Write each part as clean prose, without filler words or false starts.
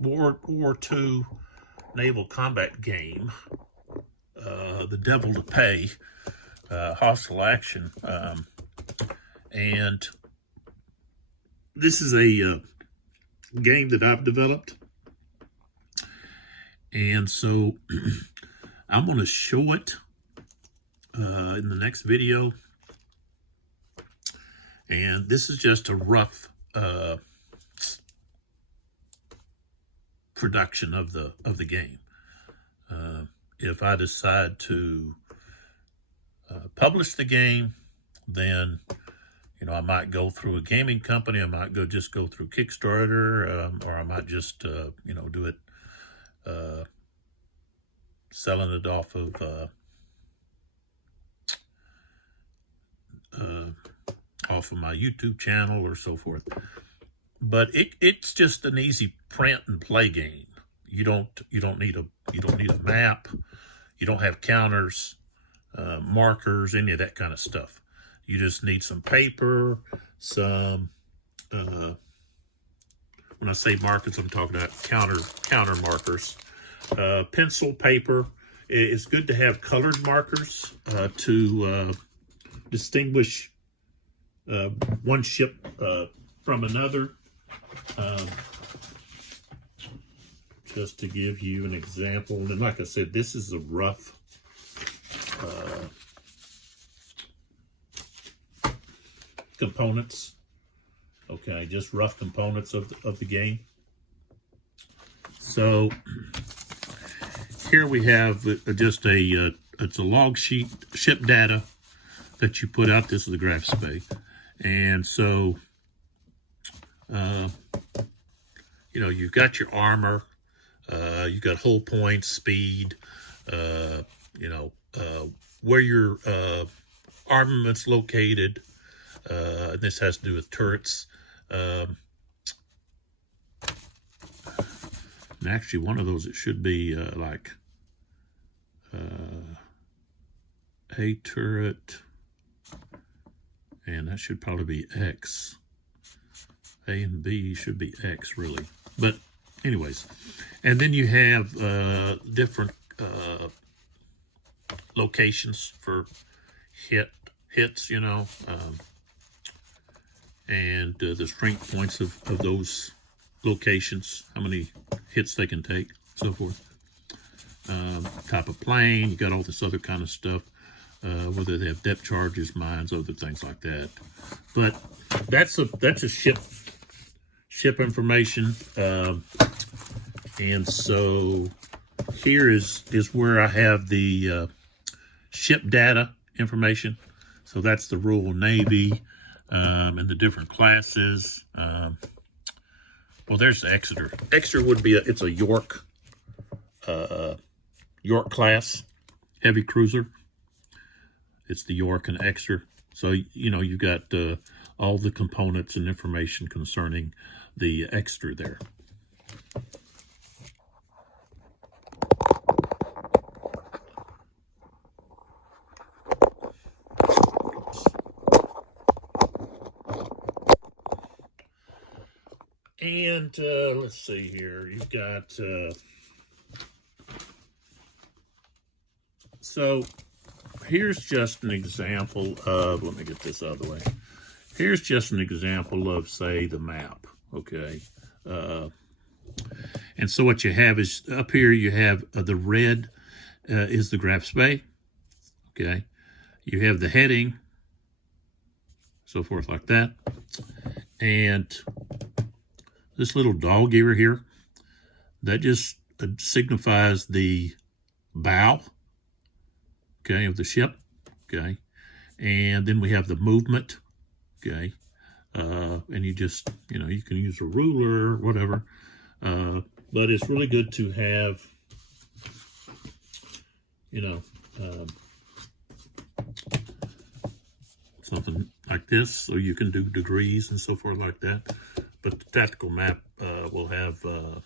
World War II naval combat game, The Devil to Pay, Hostile Action. And this is a game that I've developed. And so I'm going to show it in the next video. And this is just a rough production of the game. If I decide to publish the game, then I might go through a gaming company. I might just go through Kickstarter, or I might just do it, selling it off of my YouTube channel or so forth. But it's just an easy print and play game. You don't need a map. You don't have counters, markers, any of that kind of stuff. You just need some paper, some when I say markers, I'm talking about counter markers, pencil, paper. It's good to have colored markers to distinguish one ship from another. Just to give you an example, and like I said, this is a rough components. Okay, just rough components of the game. So here we have just it's a log sheet, ship data that you put out. This is the GraphSpace, and so you've got your armor, you've got hull points, speed, where your armament's located. This has to do with turrets. And actually, one of those, it should be like a turret, and that should probably be X. A and B should be X, really. But anyways, and then you have different locations for hits, and the strength points of those locations, how many hits they can take, so forth. Type of plane, you got all this other kind of stuff, whether they have depth charges, mines, other things like that. But that's a ship information, and so here is where I have the ship data information. So that's the Royal Navy, and the different classes. Well, there's the Exeter. Exeter would be it's a York class heavy cruiser. It's the York and Exeter. So you got all the components and information concerning the Exeter there. And let's see here. You've got so here's just an example of, let me get this out of the way. Here's just an example of, say, the map, okay? And so what you have is, up here you have the red is the GraphSpace, okay? You have the heading, so forth like that. And this little dog ear here, that just signifies the bow, okay, of the ship, okay? And then we have the movement, okay? And you just, you can use a ruler, whatever. But it's really good to have, something like this, so you can do degrees and so forth like that. But the tactical map will have the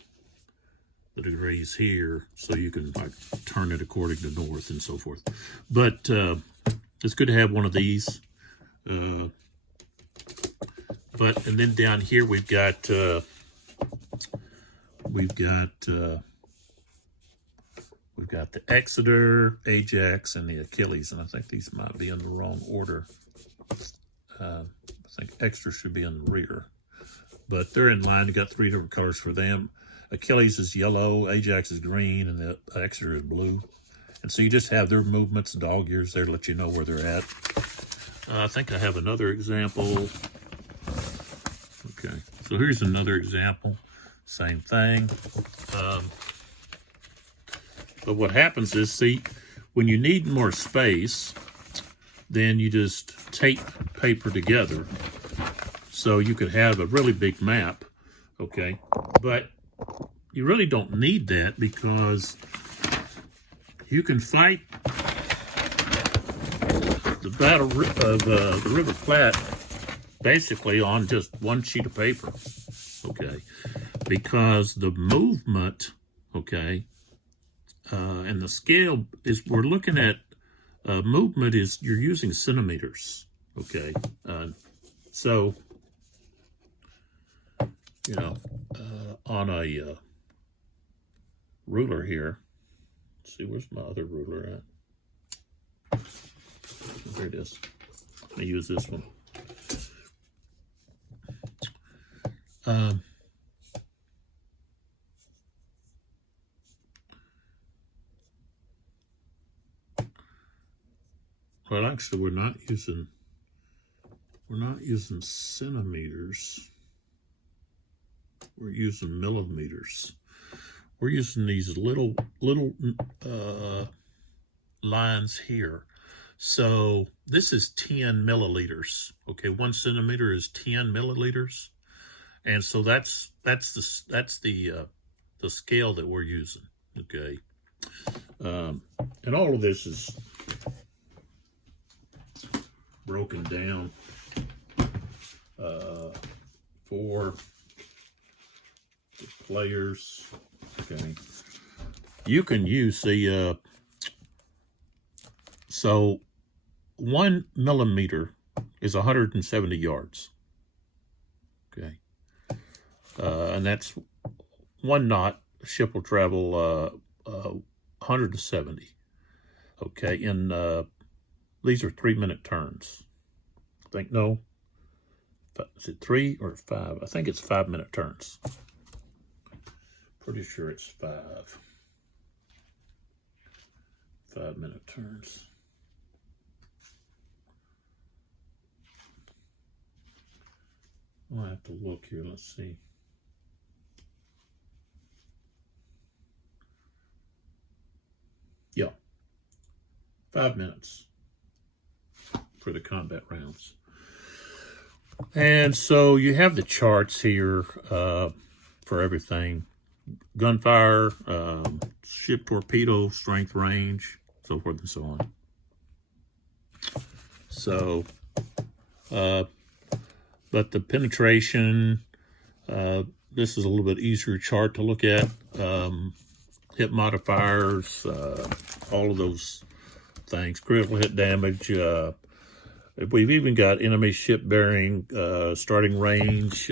degrees here, so you can like turn it according to north and so forth. But it's good to have one of these. And then down here we've got we've got the Exeter, Ajax, and the Achilles, and I think these might be in the wrong order. I think Exeter should be in the rear, but they're in line. You got 3 different colors for them. Achilles is yellow, Ajax is green, and the Exeter is blue. And so you just have their movements, dog ears there to let you know where they're at. I think I have another example. Okay, so here's another example. Same thing. But what happens is, see, when you need more space, then you just tape paper together. So you could have a really big map, okay? But you really don't need that because you can fight the battle of the River Platte basically on just one sheet of paper, okay? Because the movement, okay, and the scale is, we're looking at movement is, you're using centimeters, okay? So, you know, on a ruler here, let's see, where's my other ruler at? There it is. Let me use this one. Well, actually, we're not using centimeters. We're using millimeters. We're using these little lines here. So this is 10 milliliters. Okay, 1 centimeter is 10 milliliters, and so that's the scale that we're using. Okay, and all of this is broken down for the players. Okay, you can use the so 1 millimeter is 170 yards. Okay, and that's 1 knot. Ship will travel 170. Okay, and these are 3-minute turns. I think, no, is it 3 or 5? I think it's 5-minute turns. Pretty sure it's 5-minute turns. I'll have to look here. Let's see. Yeah, 5 minutes for the combat rounds. And so you have the charts here for everything. Gunfire, ship torpedo, strength, range, so forth and so on. So, but the penetration, this is a little bit easier chart to look at. Hit modifiers, all of those things. Critical hit damage. We've even got enemy ship bearing, starting range.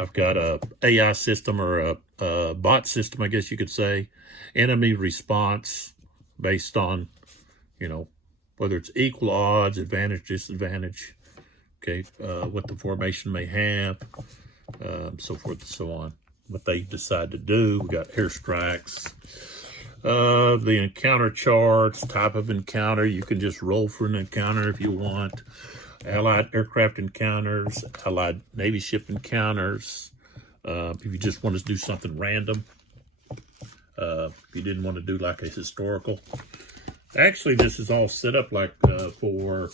I've got a AI system, or a bot system, I guess you could say. Enemy response based on, you know, whether it's equal odds, advantage, disadvantage, okay, what the formation may have, so forth and so on. What they decide to do. We got airstrikes, the encounter charts, type of encounter. You can just roll for an encounter if you want. Allied aircraft encounters, Allied Navy ship encounters. If you just want to do something random, if you didn't want to do like a historical. Actually, this is all set up like for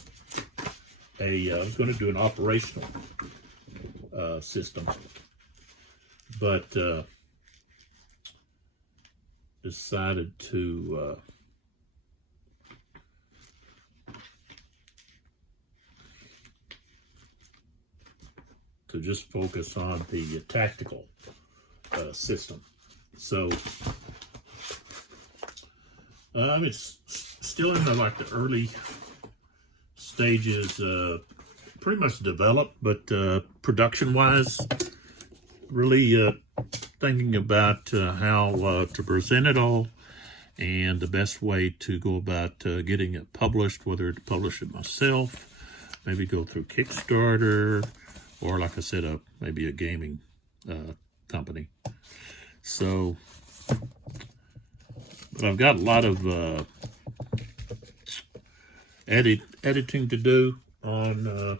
a, I was going to do an operational system, but decided to just focus on the tactical system. So it's still in the early stages, pretty much developed, but production-wise, really thinking about how to present it all and the best way to go about getting it published, whether to publish it myself, maybe go through Kickstarter, or like I said, maybe a gaming company. So, but I've got a lot of editing to do on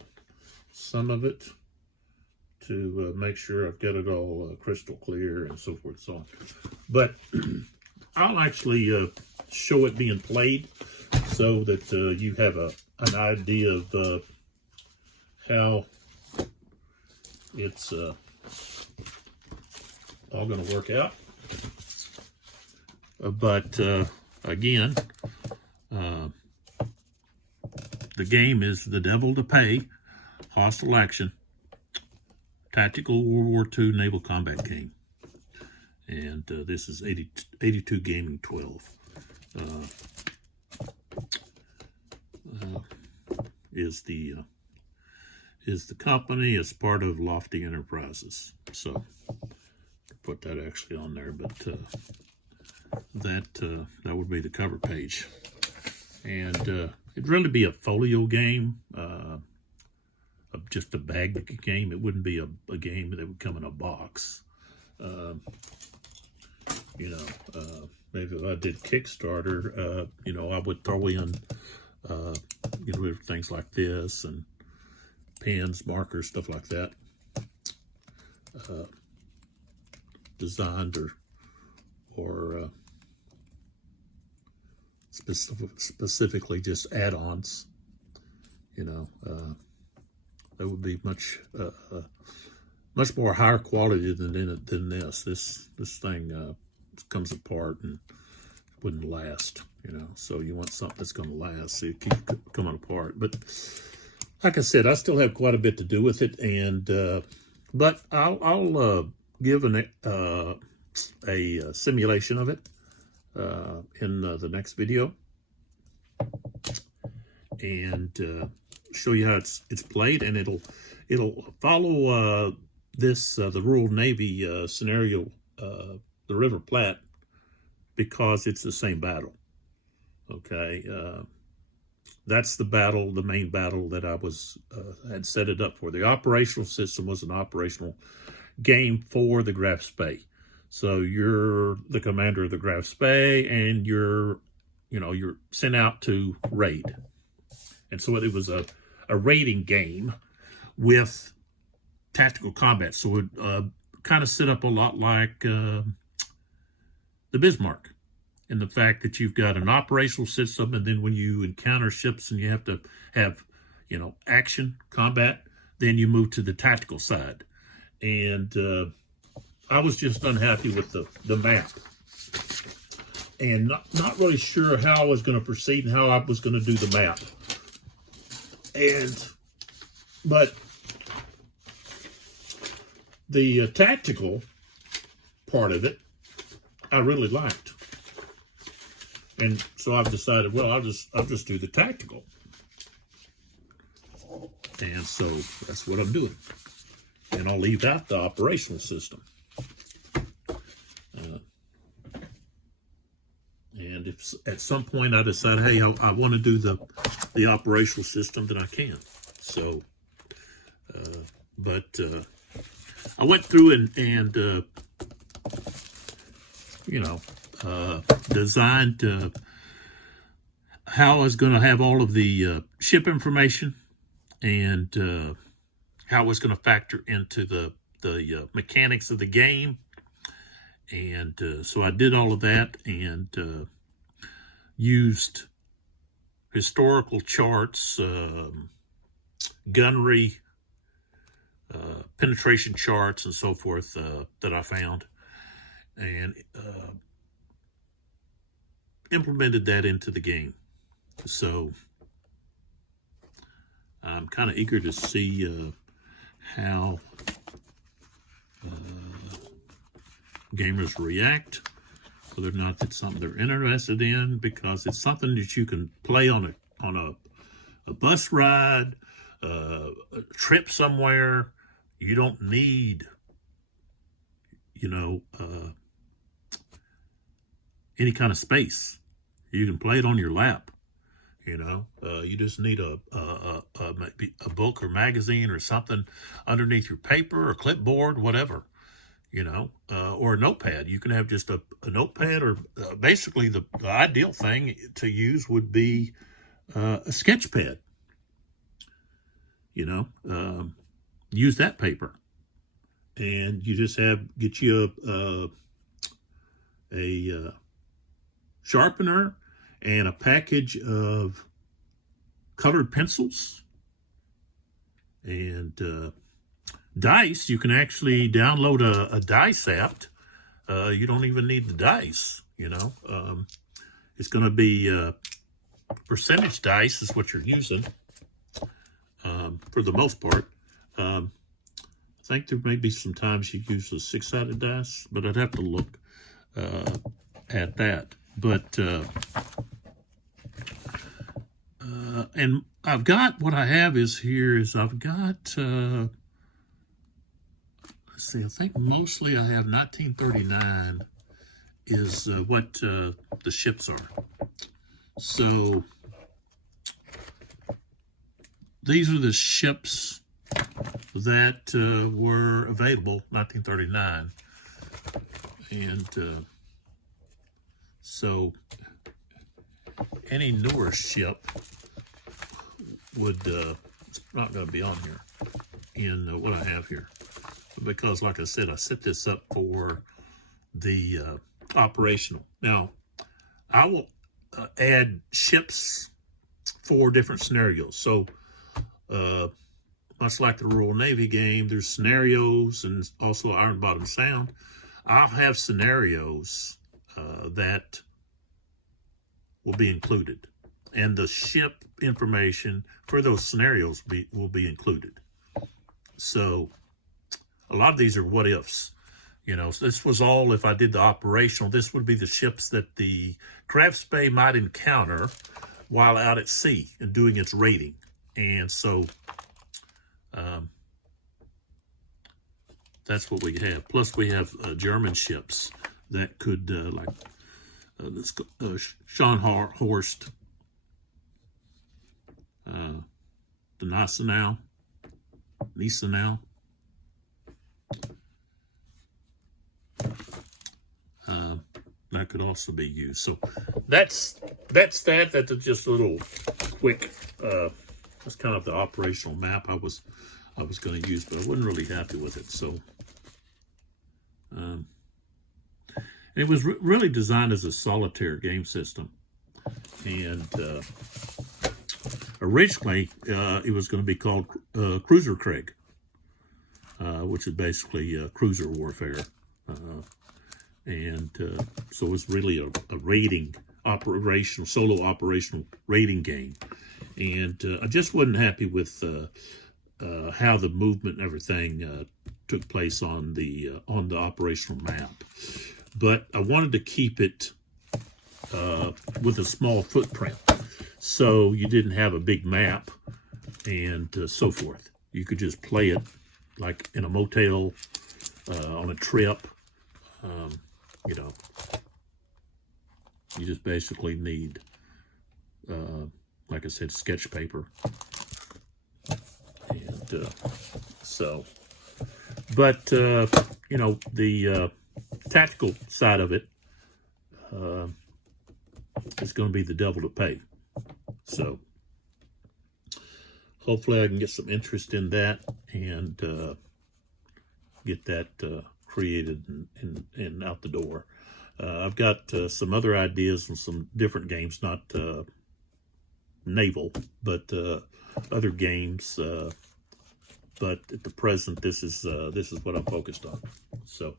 some of it to make sure I've got it all crystal clear and so forth and so on. But I'll actually show it being played so that you have an idea of how it's all going to work out. But again, the game is The Devil to Pay, Hostile Action, Tactical World War II Naval Combat Game. And this is 82 Gaming 12. Is the company. It's part of Lofty Enterprises. So put that actually on there, but that would be the cover page. And it'd really be a folio game, just a bag game. It wouldn't be a game that would come in a box. You know, maybe if I did Kickstarter, you know, I would throw in, you know, things like this and pens, markers, stuff like that, designed or specifically just add-ons. You know, that would be much more higher quality than this. This thing comes apart and wouldn't last. You know, so you want something that's going to last. So it keeps coming apart. But like I said, I still have quite a bit to do with it, and but I'll give a simulation of it in the next video, and show you how it's played, and it'll follow this the Royal Navy scenario, the River Platte, because it's the same battle. Okay, that's the battle, the main battle that I was had set it up for. The operational system was an operational game for the Graf Spee. So you're the commander of the Graf Spee, and you're sent out to raid. And so it was a raiding game with tactical combat. So it kind of set up a lot like the Bismarck, in the fact that you've got an operational system, and then when you encounter ships and you have to have, you know, action, combat, then you move to the tactical side. And I was just unhappy with the map, and not really sure how I was going to proceed and how I was going to do the map. But the tactical part of it, I really liked. And so I've decided, well, I'll just do the tactical. And so that's what I'm doing. And I'll leave out the operational system. And if at some point I decide, hey, I want to do the operational system, then I can. So, but I went through and you know, designed how I was going to have all of the ship information, and how it was going to factor into the mechanics of the game. And so I did all of that, and used historical charts, gunnery, penetration charts, and so forth that I found, and implemented that into the game. So I'm kind of eager to see how gamers react, whether or not it's something they're interested in, because it's something that you can play on a bus ride, a trip somewhere. You don't need any kind of space. You can play it on your lap. You just need maybe a book or magazine or something underneath your paper or clipboard, whatever. Or a notepad. You can have just a notepad, or basically the ideal thing to use would be a sketch pad. Use that paper, and you just get you a sharpener and a package of colored pencils and dice. You can actually download a dice app. You don't even need the dice. It's going to be percentage dice is what you're using for the most part. I think there may be some times you use a 6-sided dice, but I'd have to look at that. But and I've got what I have is I've got let's see, I think mostly I have 1939 is what the ships are. So these are the ships that were available 1939, and so any newer ship would it's not going to be on here in what I have here, because like I said, I set this up for the operational. Now I will add ships for different scenarios. So much like the Royal Navy game, there's scenarios and also Iron Bottom Sound. I'll have scenarios that will be included, and the ship information for those scenarios will be included. So a lot of these are what ifs. So this was all, if I did the operational, this would be the ships that the Crafts Bay might encounter while out at sea and doing its raiding. And so that's what we have. Plus we have German ships that could, like this Scharnhorst, the Gneisenau. That could also be used. So that's that. That's just a little quick. That's kind of the operational map I was going to use, but I wasn't really happy with it. So it was really designed as a solitaire game system, and originally it was going to be called Cruiser Krieg, which is basically cruiser warfare. So it was really a raiding, solo operational raiding game. And I just wasn't happy with how the movement and everything took place on the operational map. But I wanted to keep it with a small footprint, so you didn't have a big map and so forth. You could just play it like in a motel, on a trip. You just basically need, like I said, sketch paper. And but the tactical side of it is going to be the devil to pay. So hopefully I can get some interest in that and get that created and out the door. I've got some other ideas on some different games, not naval, but other games. But at the present, this is what I'm focused on. So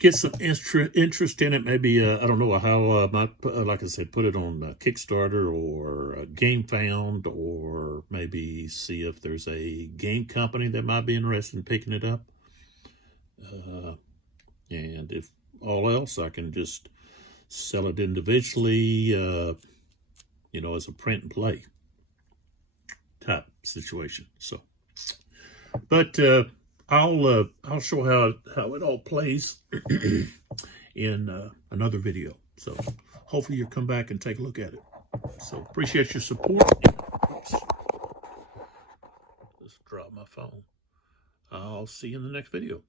get some interest in it. Maybe I don't know how I might, like I said, put it on Kickstarter or GameFound, or maybe see if there's a game company that might be interested in picking it up. And if all else, I can just sell it individually, as a print and play type situation. So, but I'll show how it all plays in another video. So hopefully you'll come back and take a look at it. So appreciate your support. Oops. Let's drop my phone. I'll see you in the next video.